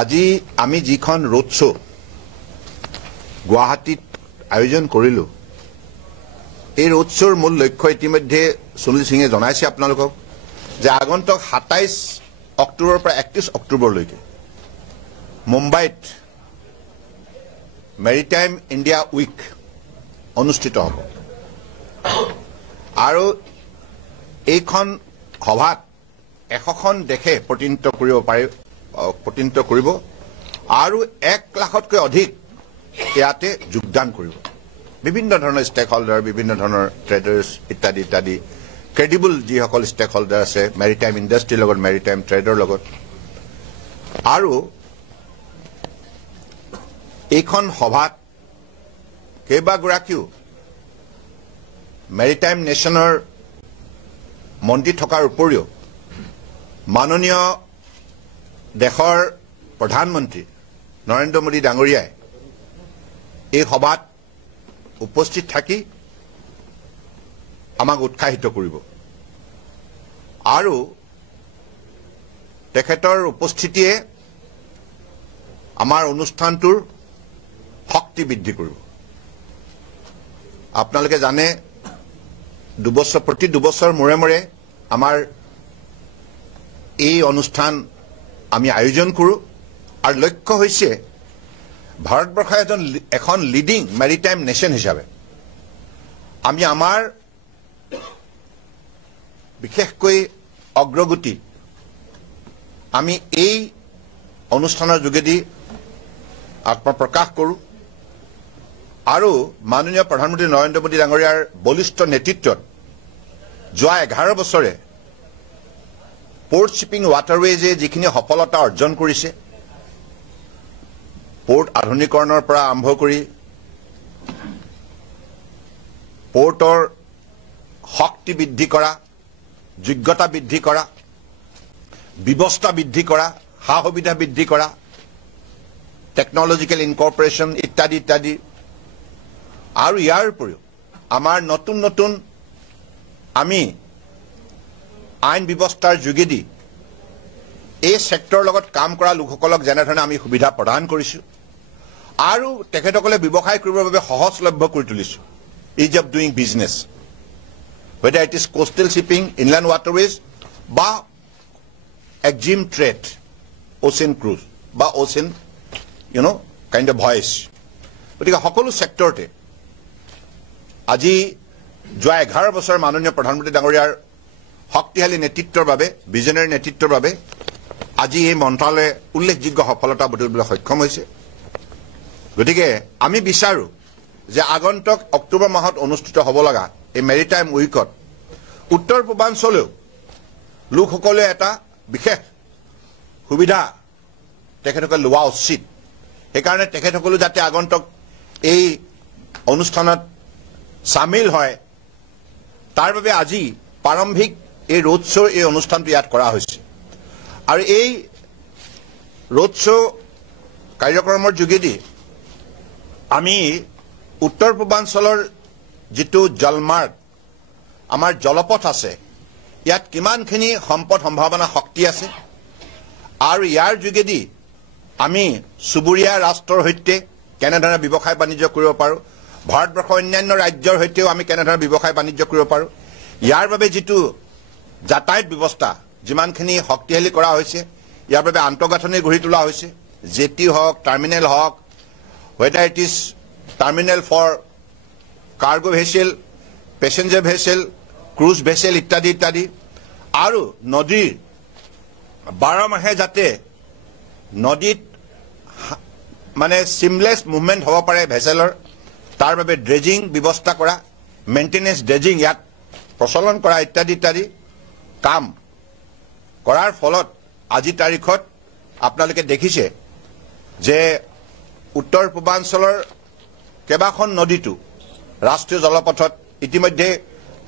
আজি আমি যিখন ৰোড শ্ব' গুৱাহাটীত আয়োজন কৰিলোঁ এই ৰোড শ্ব'ৰ মূল লক্ষ্য ইতিমধ্যে সুনীল সিঙে জনাইছে আপোনালোকক যে আগন্তুক ২৭ অক্টোবৰৰ পৰা ৩১ অক্টোবৰলৈকে মুম্বাইত মেৰিটাইম ইণ্ডিয়া উইক অনুষ্ঠিত হ'ব আৰু এইখন সভাত ১০০খন দেশে প্ৰতিনিধিত্ব কৰিব আৰু ১ লাখতকৈ অধিক ইয়াতে যোগদান কৰিব বিভিন্ন ধৰণৰ ষ্টেক হোল্ডাৰ বিভিন্ন ধৰণৰ ট্ৰেডাৰ্ছ ইত্যাদি ইত্যাদি ক্ৰেডিবল যিসকল ষ্টেক হোল্ডাৰ আছে মেৰিটাইম ইণ্ডাষ্ট্ৰীৰ লগত মেৰিটাইম ট্ৰেডৰ লগত আৰু এইখন সভাত কেইবাগৰাকীও মেৰিটাইম নেশ্যনৰ মন্ত্ৰী থকাৰ উপৰিও মাননীয় দেশৰ প্ৰধানমন্ত্ৰী নৰেন্দ্ৰ মোদী ডাঙৰীয়াই এই সভাত উপস্থিত থাকি আমাক উৎসাহিত কৰিব আৰু তেখেতৰ উপস্থিতিয়ে আমাৰ অনুষ্ঠানটোৰ শক্তি বৃদ্ধি কৰিব আপোনালোকে জানে প্ৰতি দুবছৰ মূৰে মূৰে আমাৰ এই অনুষ্ঠান আমি আয়োজন কৰোঁ আৰু লক্ষ্য হৈছে ভাৰতবৰ্ষ এখন লিডিং মেৰিটাইম নেশ্যন হিচাপে আমি আমাৰ বিশেষকৈ অগ্ৰগতি আমি এই অনুষ্ঠানৰ যোগেদি আত্মপ্ৰকাশ কৰোঁ আৰু মাননীয় প্ৰধানমন্ত্ৰী নৰেন্দ্ৰ মোদী ডাঙৰীয়াৰ বলিষ্ঠ নেতৃত্বত যোৱা 11 বছৰে পোৰ্ট শ্বিপিং ৱাটাৰৱেজে যিখিনি সফলতা অৰ্জন কৰিছে পোৰ্ট আধুনিকৰণৰ পৰা আৰম্ভ কৰি পোৰ্টৰ শক্তি বৃদ্ধি কৰা যোগ্যতা বৃদ্ধি কৰা ব্যৱস্থা বৃদ্ধি কৰা সা সুবিধা বৃদ্ধি কৰা টেকনলজিকেল ইনকৰ্পৰেশ্যন ইত্যাদি ইত্যাদি আৰু ইয়াৰ উপৰিও আমাৰ নতুন নতুন আমি আইন ব্যৱস্থাৰ যোগেদি এই ছেক্টৰৰ লগত কাম কৰা লোকসকলক যেনেধৰণে আমি সুবিধা প্ৰদান কৰিছোঁ আৰু তেখেতসকলে ব্যৱসায় কৰিবৰ বাবে সহজলভ্য কৰি তুলিছোঁ is of doing business whether it is coastal shipping, inland waterways, বা exim trade, ocean cruise, বা ocean, kind of voyage. গতিকে সকলো ছেক্টৰতে আজি যোৱা 11 বছৰ মাননীয় প্ৰধানমন্ত্ৰী ডাঙৰীয়াৰ শক্তিশালী নেতৃত্বৰ বাবে ভিজনেৰী নেতৃত্বৰ বাবে আজি এই মন্ত্ৰালয়ে উল্লেখযোগ্য সফলতা বুটলিবলৈ সক্ষম হৈছে গতিকে আমি বিচাৰোঁ যে আগন্তুক অক্টোবৰ মাহত অনুষ্ঠিত হ'ব লগা এই মেৰিটাইম উইকত উত্তৰ পূৰ্বাঞ্চলেও লোকসকলে এটা বিশেষ সুবিধা তেখেতসকলে লোৱা উচিত সেইকাৰণে তেখেতসকলে যাতে আগন্তুক এই অনুষ্ঠানত সামিল হয় তাৰ বাবে আজি প্ৰাৰম্ভিক এই ৰোড শ্ব' এই অনুষ্ঠানটো ইয়াত কৰা হৈছে আৰু এই ৰোড শ্ব' কাৰ্যক্ৰমৰ যোগেদি আমি উত্তৰ পূৰ্বাঞ্চলৰ যিটো জলমাৰ্গ আমাৰ জলপথ আছে ইয়াত কিমানখিনি সম্পদ সম্ভাৱনা শক্তি আছে আৰু ইয়াৰ যোগেদি আমি চুবুৰীয়া ৰাষ্ট্ৰৰ সৈতে কেনেধৰণে ব্যৱসায় বাণিজ্য কৰিব পাৰোঁ ভাৰতবৰ্ষৰ অন্যান্য ৰাজ্যৰ সৈতেও আমি কেনেধৰণে ব্যৱসায় বাণিজ্য কৰিব পাৰোঁ ইয়াৰ বাবে যিটো যাতায়াত ব্যৱস্থা যিমানখিনি শক্তিশালী কৰা হৈছে ইয়াৰ বাবে আন্তঃগাঁথনি গঢ়ি তোলা হৈছে জেটি হওক টাৰ্মিনেল হওক whether it is terminal for cargo vessel, passenger vessel, cruise vessel ইত্যাদি ইত্যাদি আৰু নদীৰ 12 মাহে যাতে নদীত মানে সিমলেছ মুভমেণ্ট হ'ব পাৰে ভেছেলৰ তাৰ বাবে ড্ৰেজিং ব্যৱস্থা কৰা মেইনটেনেন্স ড্ৰেজিং ইয়াত প্ৰচলন কৰা ইত্যাদি ইত্যাদি কাম কৰাৰ ফলত আজি তাৰিখত আপোনালোকে দেখিছে যে উত্তৰ পূৰ্বাঞ্চলৰ কেইবাখন নদীটো ৰাষ্ট্ৰীয় জলপথত ইতিমধ্যে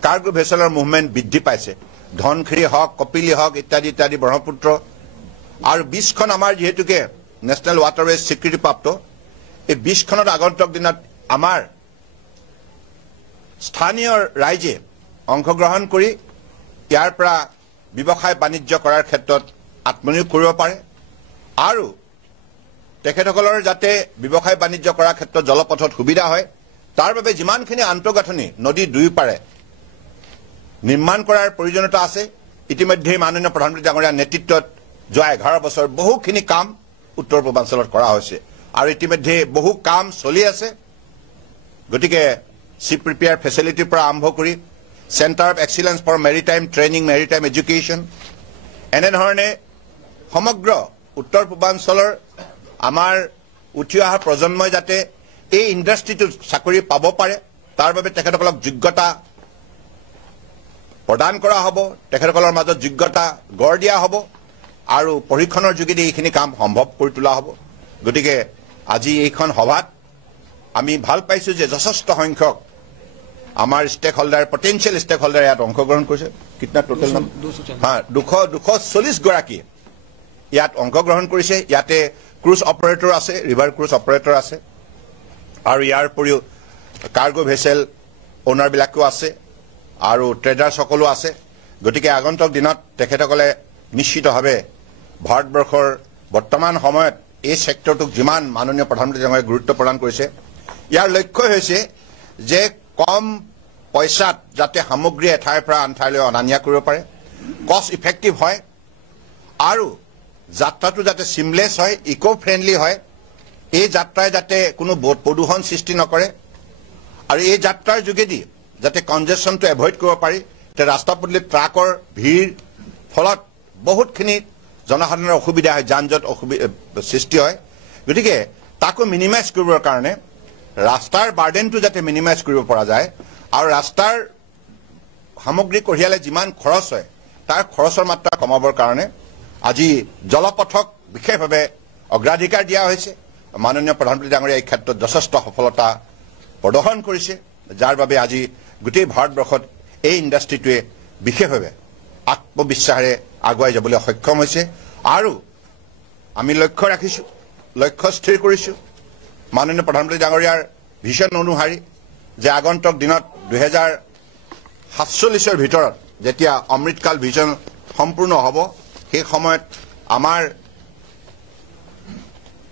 কাৰ্গো ভেছেলৰ মুভমেণ্ট বৃদ্ধি পাইছে ধনশিৰি হওক কপিলি হওক ইত্যাদি ইত্যাদি ব্ৰহ্মপুত্ৰ আৰু 20খন আমাৰ যিহেতুকে নেশ্যনেল ৱাটাৰৱেজ স্বীকৃতিপ্ৰাপ্ত এই 20খনত আগন্তুক দিনত আমাৰ স্থানীয় ৰাইজে অংশগ্ৰহণ কৰি ইয়াৰ পৰা ব্যৱসায় বাণিজ্য কৰাৰ ক্ষেত্ৰত আত্মনিয়োগ কৰিব পাৰে আৰু তেখেতসকলৰ যাতে ব্যৱসায় বাণিজ্য কৰাৰ ক্ষেত্ৰত জলপথত সুবিধা হয় তাৰ বাবে যিমানখিনি আন্তঃগাঁথনি নদী দুয়োপাৰে নিৰ্মাণ কৰাৰ প্ৰয়োজনীয়তা আছে ইতিমধ্যে মাননীয় প্ৰধানমন্ত্ৰী ডাঙৰীয়াৰ নেতৃত্বত যোৱা 11 বছৰ বহুখিনি কাম উত্তৰ পূৰ্বাঞ্চলত কৰা হৈছে আৰু ইতিমধ্যে বহু কাম চলি আছে গতিকে চিপ প্ৰিপেয়াৰ ফেচিলিটিৰ পৰা আৰম্ভ কৰি centre of excellence for maritime training maritime education এনেধৰণে সমগ্ৰ উত্তৰ পূৰ্বাঞ্চলৰ আমাৰ উঠি অহা প্ৰজন্মই যাতে এই ইণ্ডাষ্ট্ৰিটোত চাকৰি পাব পাৰে তাৰ বাবে তেখেতসকলক যোগ্যতা প্ৰদান কৰা হ'ব তেখেতসকলৰ মাজত যোগ্যতা গঢ় দিয়া হ'ব আৰু পৰীক্ষণৰ যোগেদি এইখিনি কাম সম্ভৱ কৰি তোলা হ'ব গতিকে আজি এইখন সভাত আমি ভাল পাইছো যে যথেষ্ট সংখ্যক আমাৰ stakeholder potential stakeholder ইয়াত অংশগ্ৰহণ কৰিছে কিতনা টোটেল নাম হ্যাঁ 240 গৰাকী ইয়াত অংশগ্ৰহণ কৰিছে ইয়াতে ক্ৰুজ অপাৰেটৰ আছে ৰিভাৰ ক্ৰুজ অপাৰেটৰ আছে আৰু ইয়াৰ উপৰিও কাৰ্গো ভেসেল ওনাৰ বিলাকো আছে আৰু ট্ৰেডাৰ সকলো আছে গতিকে আগন্তুক দিনত তেখেতসকলে নিশ্চিতভাৱে ভাৰতবৰ্ষৰ বৰ্তমান সময়ত এই সেক্টৰটোক যিমান মাননীয় প্ৰধানমন্ত্ৰী ডাঙৰীয়াই গুৰুত্ব প্ৰদান কৰিছে ইয়াৰ লক্ষ্য হৈছে যে কম পইচাত যাতে সামগ্ৰী এঠাইৰ পৰা আন ঠাইলৈ অনা নিয়া কৰিব পাৰে কষ্ট ইফেক্টিভ হয় আৰু যাত্ৰাটো যাতে সিমলেছ হয় ইকো ফ্ৰেণ্ডলি হয় এই যাত্ৰাই যাতে কোনো প্ৰদূষণ সৃষ্টি নকৰে আৰু এই যাত্ৰাৰ যোগেদি যাতে কনজেশ্যনটো এভইড কৰিব পাৰি তে ৰাস্তা পদূলিত ট্ৰাকৰ ভিৰ ফলত বহুতখিনি জনসাধাৰণৰ অসুবিধা হয় যানজঁট সৃষ্টি হয় গতিকে তাকো মিনিমাইজ কৰিবৰ কাৰণে ৰাস্তাৰ বাৰ্ডেনটো যাতে মিনিমাইজ কৰিব পৰা যায় আৰু ৰাস্তাৰ সামগ্ৰী কঢ়িয়ালে যিমান খৰচ হয় তাৰ খৰচৰ মাত্ৰা কমাবৰ কাৰণে আজি জলপথক বিশেষভাৱে অগ্ৰাধিকাৰ দিয়া হৈছে মাননীয় প্ৰধানমন্ত্ৰী ডাঙৰীয়াই এই ক্ষেত্ৰত যথেষ্ট সফলতা প্ৰদৰ্শন কৰিছে যাৰ বাবে আজি গোটেই ভাৰতবৰ্ষত এই ইণ্ডাষ্ট্ৰিটোৱে বিশেষভাৱে আত্মবিশ্বাসেৰে আগুৱাই যাবলৈ সক্ষম হৈছে আৰু আমি লক্ষ্য ৰাখিছোঁ লক্ষ্য স্থিৰ কৰিছোঁ মাননীয় প্ৰধানমন্ত্ৰী ডাঙৰীয়াৰ ভিজন অনুসাৰী যে আগন্তুক দিনত 2047 ভিতৰত যেতিয়া অমৃতকাল ভিজন সম্পূৰ্ণ হ'ব সেই সময়ত আমাৰ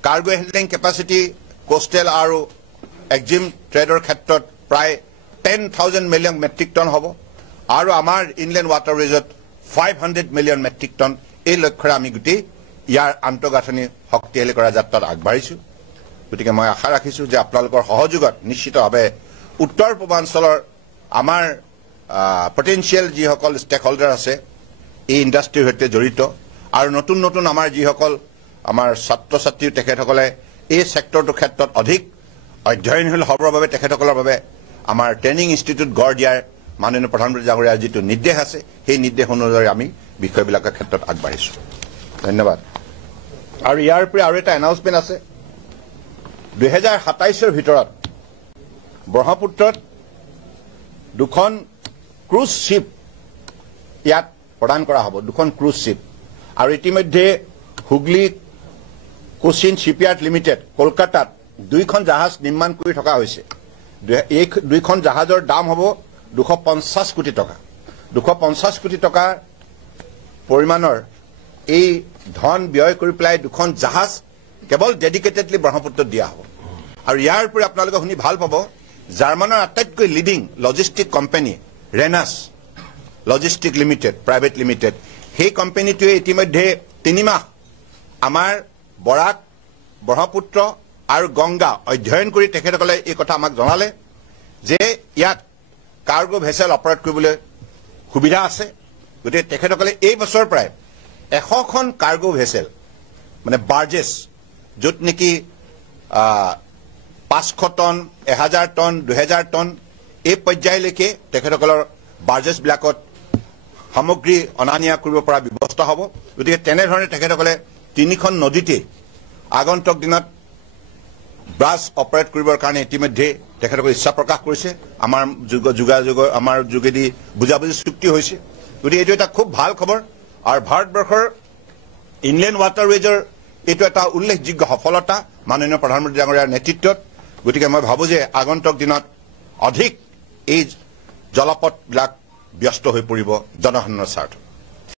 কাৰ্গো হেণ্ডলিং কেপাচিটি কোষ্টেল আৰু এক্সিম ট্ৰেডৰ ক্ষেত্ৰত প্ৰায় 10,000 মিলিয়ন মেট্ৰিক টন হ'ব আৰু আমাৰ ইনলেণ্ড ৱাটাৰৱেজত 500 মিলিয়ন মেট্ৰিক টন এই লক্ষ্যৰে আমি গোটেই ইয়াৰ আন্তঃগাঁথনি শক্তিশালী কৰা যাত্ৰাত আগবাঢ়িছোঁ গতিকে মই আশা ৰাখিছোঁ যে আপোনালোকৰ সহযোগত নিশ্চিতভাৱে উত্তৰ পূৰ্বাঞ্চলৰ আমাৰ পটেনচিয়েল যিসকল ষ্টেক হোল্ডাৰ আছে এই ইণ্ডাষ্ট্ৰিৰ সৈতে জড়িত আৰু নতুন নতুন আমাৰ যিসকল আমাৰ ছাত্ৰ ছাত্ৰী তেখেতসকলে এই সেক্টৰটোৰ ক্ষেত্ৰত অধিক অধ্যয়নশীল হ'বৰ বাবে তেখেতসকলৰ বাবে আমাৰ ট্ৰেইনিং ইনষ্টিটিউট গঢ় দিয়াৰ মাননীয় প্ৰধানমন্ত্ৰী ডাঙৰীয়াৰ যিটো নিৰ্দেশ আছে সেই নিৰ্দেশ অনুযায়ী আমি বিষয়বিলাকৰ ক্ষেত্ৰত আগবাঢ়িছোঁ ধন্যবাদ আৰু ইয়াৰ উপৰি আৰু এটা এনাউন্সমেণ্ট আছে 2027 ভিতৰত ব্ৰহ্মপুত্ৰত দুখন ক্ৰুজ শ্বিপ ইয়াত প্ৰদান কৰা হ'ব দুখন ক্ৰুজ শ্বিপ আৰু ইতিমধ্যে হুগলী কোচিন শ্বিপয়াৰ্ড লিমিটেড কলকাতাত দুইখন জাহাজ নিৰ্মাণ কৰি থকা হৈছে এই দুইখন জাহাজৰ দাম হ'ব 250 কোটি টকা 250 কোটি টকাৰ পৰিমাণৰ এই ধন ব্যয় কৰি পেলাই দুখন জাহাজ কেৱল ডেডিকেটেডলি ব্ৰহ্মপুত্ৰত দিয়া হ'ব আৰু ইয়াৰ উপৰি আপোনালোকে শুনি ভাল পাব জাৰ্মানৰ আটাইতকৈ leading logistic company Rhenus logistic limited private limited সেই কোম্পানীটোৱে ইতিমধ্যে 3 মাহ আমাৰ বৰাক ব্ৰহ্মপুত্ৰ আৰু গংগা অধ্যয়ন কৰি তেখেতসকলে এই কথা আমাক জনালে যে ইয়াত কাৰ্গো ভেসেল অপাৰেট কৰিবলৈ সুবিধা আছে গতিকে তেখেতসকলে এই বছৰ প্ৰায় 100খন কাৰ্গো ভেসেল মানে বাৰ্জেছ য'ত নেকি 500 টন 1000 টন 2000 টন এই পৰ্যায়লৈকে তেখেতসকলৰ বাৰ্জেছবিলাকত সামগ্ৰী অনা নিয়া কৰিব পৰা ব্যৱস্থা হ'ব গতিকে তেনেধৰণে তেখেতসকলে 3খন নদীতে আগন্তুক দিনত ব্ৰাছ অপাৰেট কৰিবৰ কাৰণে ইতিমধ্যে তেখেতসকলে ইচ্ছা প্ৰকাশ কৰিছে আমাৰ যোগাযোগৰ আমাৰ যোগেদি বুজাবুজি চুক্তি হৈছে গতিকে এইটো এটা খুব ভাল খবৰ আৰু ভাৰতবৰ্ষৰ ইনলেণ্ড ৱাটাৰৱেজৰ এইটো এটা উল্লেখযোগ্য সফলতা মাননীয় প্ৰধানমন্ত্ৰী ডাঙৰীয়াৰ নেতৃত্বত গতিকে মই ভাবোঁ যে আগন্তুক দিনত অধিক এই জলপথবিলাক ব্যস্ত হৈ পৰিব জনসাধাৰণৰ স্বাৰ্থত